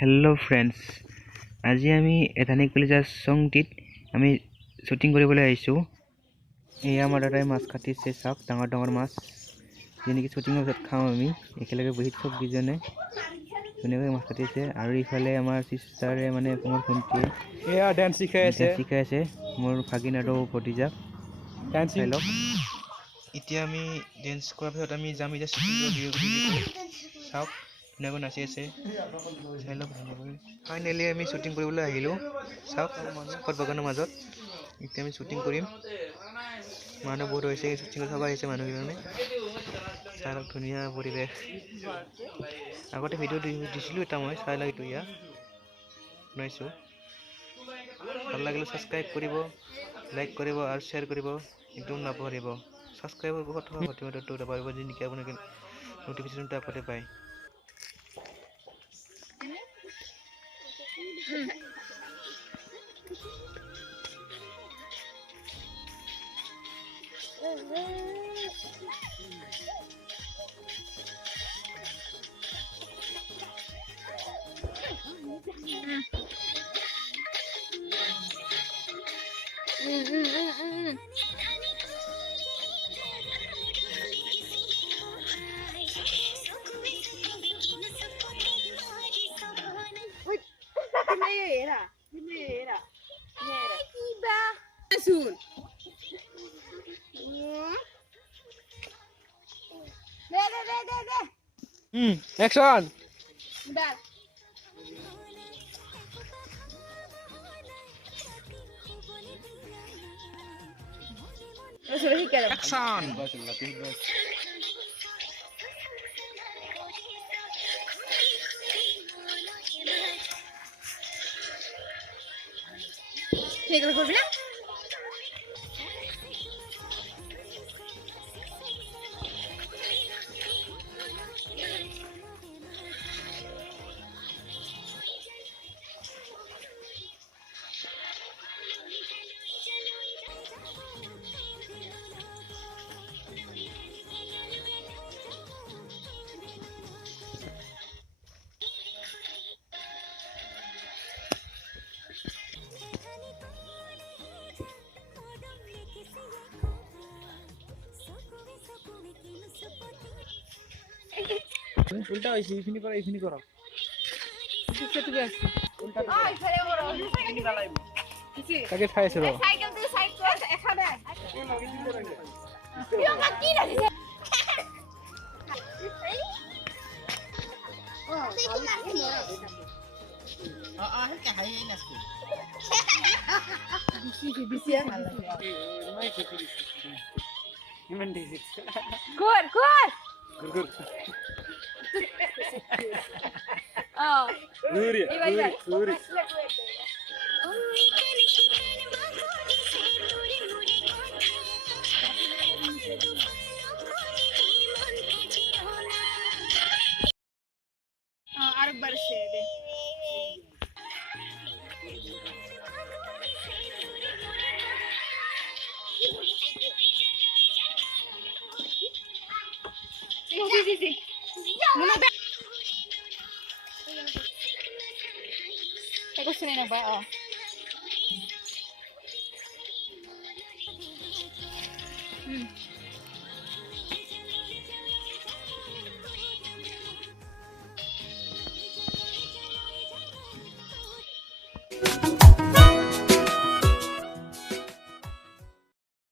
Hello friends, আজি আমি এধানি কলিজা সংটিত আমি শুটিং কৰিবলৈ আহিছো। এই আমাৰ দাদাই মাছ কাটিছে, চাওক ডাঙৰ ডাঙৰ মাছ যেনেকৈ শুটিঙৰ পিছত খাওঁ আমি একেলগে বহি চব বিজনে ধুনীয়াকৈ মাছ কাটিছে। আৰু ইফালে আমাৰ চিষ্টাৰে মানে মোৰ ভণ্টিয়ে এয়া ডান্স শিকাই আছে মোৰ ভাগিন আৰু ভতিজাক ডান্সিং। এতিয়া আমি ডেন্স কৰাৰ পিছত আমি যাম এতিয়া শুটিং চাওক ধুনীয়াকৈ নাচি আছে, চাই লওক ধুনীয়াকৈ। ফাইনেলি আমি শ্বুটিং কৰিবলৈ আহিলোঁ, চাওক চাহপাত বাগানৰ মাজত এতিয়া আমি শ্বুটিং কৰিম। মানুহ বহুত হৈছে, শ্বুটিং চাব আহিছে মানুহকেইজনে। চাই লওক ধুনীয়া পৰিৱেশ। আগতে ভিডিঅ' দিছিলোঁ এটা মই, চাই লওক এইটো ইয়াত বনাইছোঁ। ভাল লাগিলে ছাবস্ক্ৰাইব কৰিব, লাইক কৰিব আৰু শ্বেয়াৰ কৰিব একদম নাপাহৰিব। ছাবস্ক্ৰাইবৰ কথা ঘটিমটো নাপাহৰিব, যেনেকৈ আপোনালোকে নটিফিকেশ্যনটো আগতে পায়। Action. Action! উল্টা হইছে, ইফিনি করো উল্টা তাকে খাইছে র সাইকেল তুই সাইকেল এখানে তুই আমার কি রাখিস কে হাই নাস বিসি ভালো লাগে নাই কিছু হিউম্যান ডিজিজ কর গুরি আরেকবার সে দে জি মনে Aku sini napa? Oh.